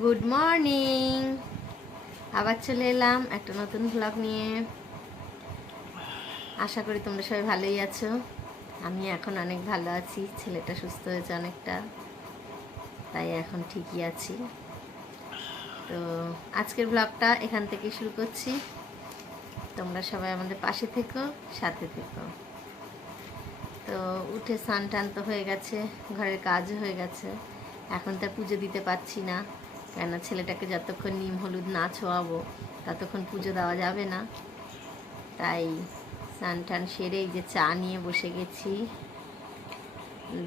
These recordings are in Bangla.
Good morning. আবার চলে এলাম একটা নতুন ব্লগ নিয়ে। আশা করি তোমরা সবাই ভালোই আছো। আমি এখন অনেক ভালো আছি, ছেলেটা সুস্থ হয়েছে অনেকটা, তাই এখন ঠিকই আছি। তো আজকের ব্লগটা এখান থেকে শুরু করছি। তোমরা সবাই আমাদের পাশে থেকো, সাথে থেকো। তো উঠে স্নান টান তো হয়ে গেছে, ঘরের কাজও হয়ে গেছে। এখন তো পুজো দিতে পারছি না, কেন ছেলেটাকে যতক্ষণ নিম হলুদ না ছোঁয়াবো ততক্ষণ পুজো দেওয়া যাবে না। তাই স্নান টান সেরে এই যে চা নিয়ে বসে গেছি।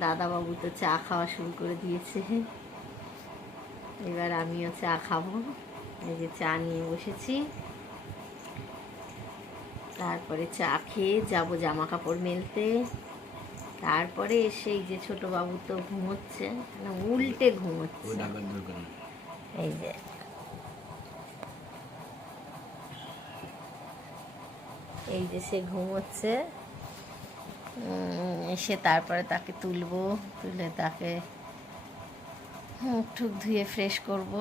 দাদাবাবু তো চা খাওয়া শুরু করে দিয়েছে, এবার আমিও চা খাবো। এই যে চা নিয়ে বসেছি, তারপরে চা খেয়ে যাব জামা কাপড় মেলতে। তারপরে এসে এই যে ছোট বাবু তো ঘুমোচ্ছে, উল্টে ঘুমোচ্ছে। এই যে সে ঘুমোচ্ছে। এসে তারপরে তাকে তুলবো, তুলে তাকে মুখ টুক ধুয়ে ফ্রেশ করব।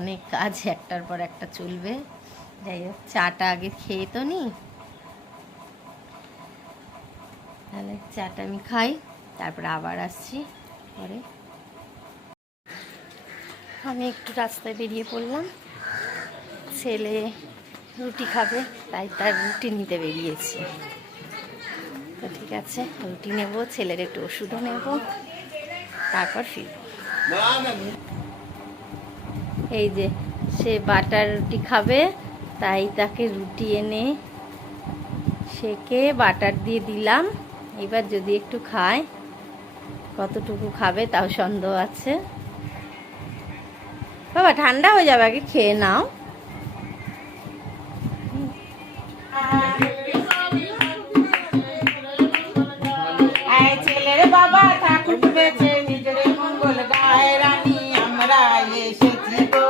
অনেক কাজ একটার পর একটা চলবে। যাই হোক, চাটা আগে খেয়ে তো নি, তাহলে চাটা আমি খাই, তারপরে আবার আসছি পরে। আমি একটু রাস্তায় বেরিয়ে পড়লাম, ছেলে রুটি খাবে, তাই তার রুটি নিতে বেরিয়েছি। তো ঠিক আছে, রুটি নেব, ছেলের একটু ওষুধও নেব, তারপর ফিরব। এই যে সে বাটার রুটি খাবে, তাই তাকে রুটি এনে সেকে বাটার দিয়ে দিলাম। এবার যদি একটু খায়, কতটুকু খাবে তাও সন্দেহ আছে। বাবা ঠান্ডা হয়ে যাবে, আগে খেয়ে নাও। ছেলের বাবা ঠাকুর বেছে নিজের মঙ্গল গায়, রানী আমরা এসেছি গো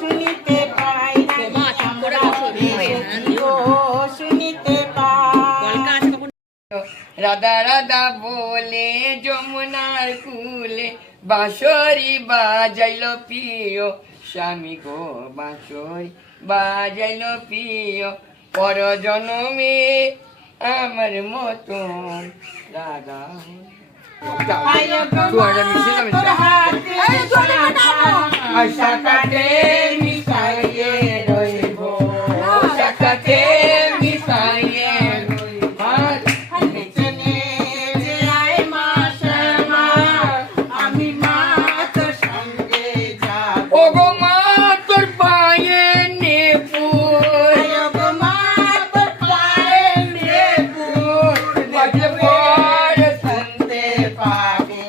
শুনিতে পাই, আমরা এসেছি গো শুনিতে পাই। রাধা রাধা বলে যমুনার কুলে বাঁশরি বাজাইল প্রিয় স্বামী গো, বাঁশরি বাজাইল প্রিয় পর জনমে আমার মতন রাধা। আশা কাটে মিশাইয়ে রইব, আশা কাটে মিশাইয়ে রইব, আমি মা তোর সঙ্গে যাব। ও গো মা তোর পায়ে নেপুর, গো মা তোর পায়ে নেপুর, বাজলে পরে শুনতে পাবো,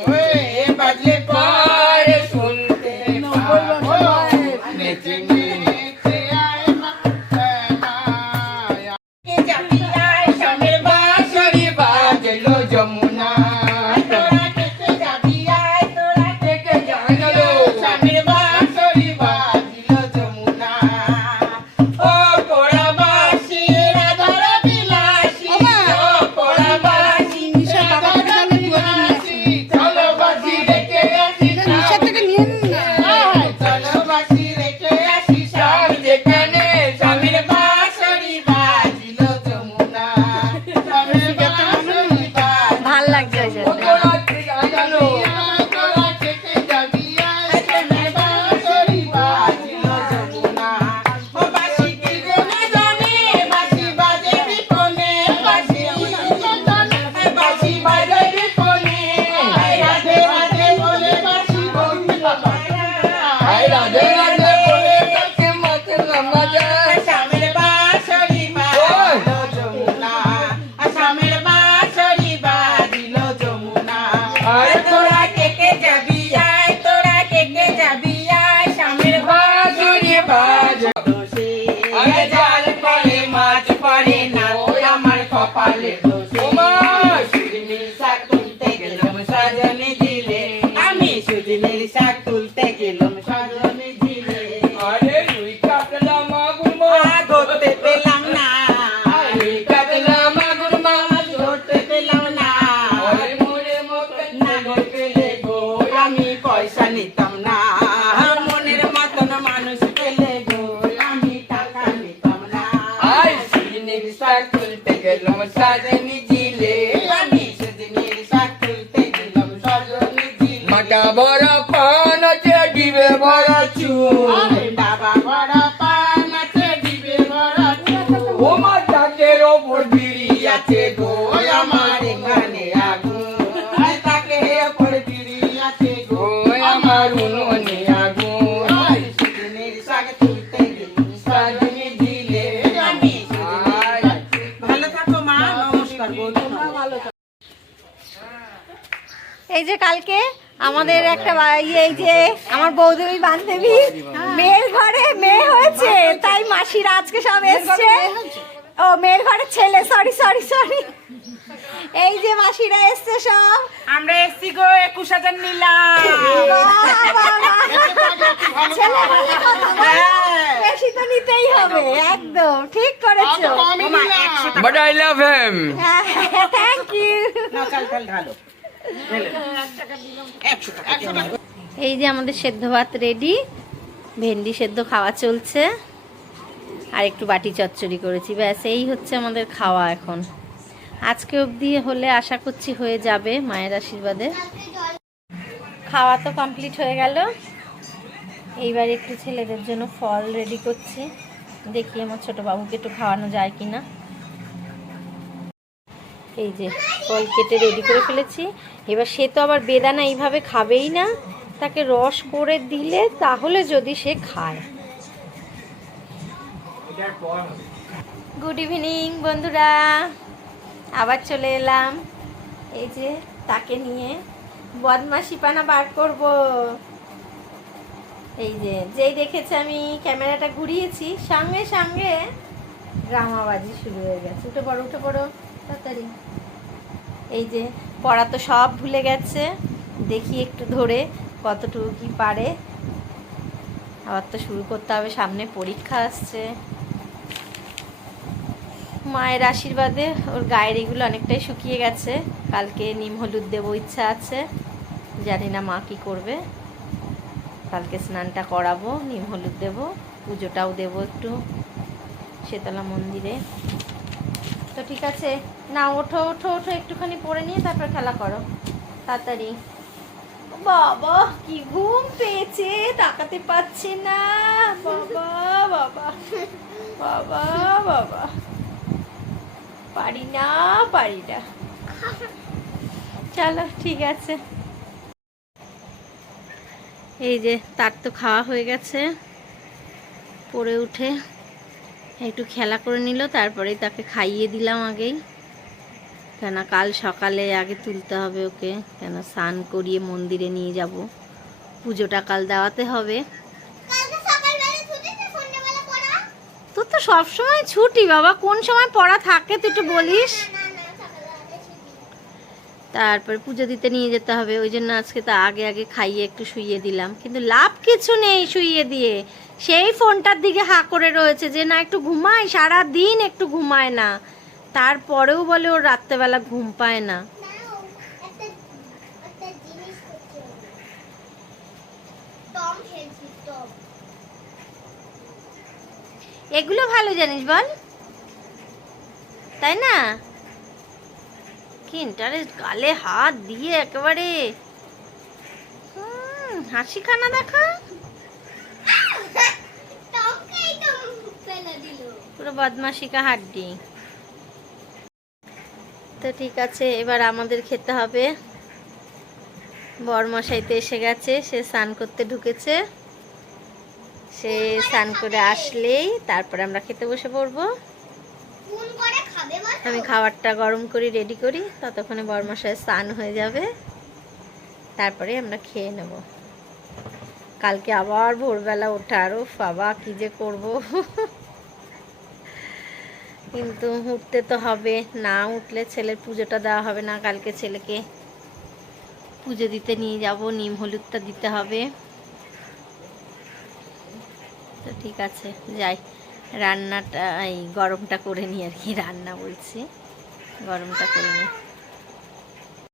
বাজলে পরে শুনতে পাবো। নেচে নেচে আয় মা যাবি আয়, স্বামীর বাঁশরি বাজলো যমুনা, তোরা কেটে যাবি আয়, তোরা কেটে যাবি, স্বামীর বাঁশরি বাজলো যমুনা। ও পোড়া বাঁশি রাধার বিলাসী, ও পোড়া বাঁশি রাধার বিলাসী, চলো বাঁশি রেখে আসি, চলো বাঁশি রেখে আসি স্বামী যেখানে, স্বামীর বাঁশরি বাজলো যমুনা, স্বামীর বাঁশরি বাজলো। ভাল লাগছে ওই জন্য। তোরা কেটে যাবি আয়, স্বামীর বাঁশরি বাজলো যমুনা। ও বাঁশি কি যে না জানে, বাঁশি বাজে বিপনে, বাঁশি বাঁশি বাজে বিপনে, রাধে রাধে বলে বাঁশি বলছিল মায়া, রাধে রাধে বলে তাকে মাতলাম মজা। স্বামীর বাঁশরি বাজলো যমুনা, স্বামীর বাঁশরি বাজলো যমুনা। তোরা কেটে যাবি আয়, তোরা কেটে যাবি আয়, স্বামীর বাঁশরি বাজলো সে। জাল পড়ে মাছ পড়ে না, আমার কপালে দোষে। সুজনির শাক তুলতে গেলাম সজনে দিলে, আমি সুজনির শাক তুলতে গেলাম সজনে দিলে। আরে রুই কাতলা মাগুর মাছ ধরতে পেলাম না, রুই কাতলা মাগুর মাছ ধরতে পেলাম না। মোরে মোরে মোকে না পেলে গো, আমি পয়সা নিতাম না, সজনী ঝিলে আমি সেদিনের শাক তুলতে গেলাম সজনী ঝিলে মাটা বড় পান আছে দিবে বড় চুল আরে বাবা বড় পান আছে দিবে বড় চুল ও মা চাঁদের ওপর বিড়ি আছে গো ওই আমার এখানে আগুন আই তাকে ওপর বিড়ি আছে গো ওই আমার উনুনে আগুন ওই সেদিনের শাক তুলতে গেলাম সজনী ঝিলে আমি সেদিনের শাক তুলতে- ভালো থাকো মা, নমস্কার গো, তোমরা ভালো থাকো। এই যে কালকে আমাদের একটা এই যে আমার বৌদির বান্ধবী মেয়ের ঘরে মেয়ে হয়েছে, তাই মাসিরা আজকে সব এসছে। ও মেয়ের ঘরে ছেলে, সরি সরি সরি। এই যে মাসিরা এসছে সব। আমরা এসছি গো 21,000 নিলাম ছেলে বলে কথা বল। বেশি তো নিতেই হবে, একদম ঠিক করেছো। But I love him thank you. এই যে আমাদের সেদ্ধ ভাত রেডি, ভেন্ডি সেদ্ধ খাওয়া চলছে, আর একটু বাটি চচ্চড়ি করেছি, ব্যাস এই হচ্ছে আমাদের খাওয়া এখন। আজকে অবধি হলে আশা করছি হয়ে যাবে মায়ের আশীর্বাদে। খাওয়া তো কমপ্লিট হয়ে গেল, এইবার একটু ছেলেদের জন্য ফল রেডি করছি, দেখি আমার ছোট বাবুকে একটু খাওয়ানো যায় কিনা। এই যে ফল কেটে রেডি করে ফেলেছি। এবার সে তো আবার বেদানা এইভাবে খাবেই না, তাকে রস করে দিলে তাহলে যদি সে খায়। গুড ইভিনিং বন্ধুরা, আবার চলে এলাম এই যে তাকে নিয়ে বদমাশি পানা বার করব। এই যে যেই দেখেছে আমি ক্যামেরাটা ঘুরিয়েছি, সঙ্গে সঙ্গে ড্রামাবাজি শুরু হয়ে গেছে। উঠে পড়ো উঠে পড়ো তাড়াতাড়ি। এই যে পড়া তো সব ভুলে গেছে, দেখি একটু ধরে কতটুকু কি পারে। আবার তো শুরু করতে হবে, সামনে পরীক্ষা আসছে। মায়ের আশীর্বাদে ওর গায়ের এগুলো অনেকটাই শুকিয়ে গেছে, কালকে নিম হলুদ দেবো ইচ্ছা আছে, জানি না মা কি করবে। কালকে স্নানটা করাবো, নিম হলুদ দেবো, পুজোটাও দেবো একটু শীতলা মন্দিরে। তো ঠিক আছে, না ওঠো ওঠো ওঠো, একটুখানি পরে নিয়ে তারপর খেলা করো তাড়াতাড়ি। বাবা কি ঘুম পেয়েছে, তাকাতে পারছে না। বাবা বাবা বাবা বাবা, পারি না পারি না। চলো ঠিক আছে। এই যে তার তো খাওয়া হয়ে গেছে, পরে উঠে একটু খেলা করে নিল, তারপরেই তাকে খাইয়ে দিলাম আগেই, কেন কাল সকালে আগে তুলতে হবে ওকে, কেন স্নান করিয়ে মন্দিরে নিয়ে যাব, পুজোটা কাল দেওয়াতে হবে। তোর তো সবসময় ছুটি বাবা, কোন সময় পড়া থাকে তুই একটু বলিস। তারপর পুজো দিতে নিয়ে যেতে হবে, ওই জন্য আজকে তো আগে আগে খাইয়ে একটু শুইয়ে দিলাম, কিন্তু লাভ কিছু নেই শুইয়ে দিয়ে, সেই ফোনটার দিকে হাঁ করে রয়েছে যে না একটু ঘুমায়, সারা দিন একটু ঘুমায় না, তারপরেও বলে ওর রাত্রেবেলা ঘুম পায় না। এগুলো ভালো জানিস বল, তাই না? কি ইন্টারেস্ট, গালে হাত দিয়ে একেবারে হাসি খানা দেখা, পুরো বদমাশিকা হাড্ডি। তো ঠিক আছে, এবার আমাদের খেতে হবে। বরমশাইতে এসে গেছে, সে স্নান করতে ঢুকেছে, সে স্নান করে আসলেই তারপরে আমরা খেতে বসে পড়বো। আমি খাবারটা গরম করি রেডি করি, ততক্ষণে বরমশাই স্নান হয়ে যাবে, তারপরে আমরা খেয়ে নেব। কালকে আবার ভোরবেলা ওঠা, আরও বাবা কি যে করব। কিন্তু উঠতে তো হবে, না উঠলে ছেলের পুজোটা দেওয়া হবে না। কালকে ছেলেকে পুজো দিতে নিয়ে যাব, নিম হলুদটা দিতে হবে। তো ঠিক আছে যাই, রান্নাটা এই গরমটা করে নিই আর কি, রান্না বলছি, গরমটা করে নিই।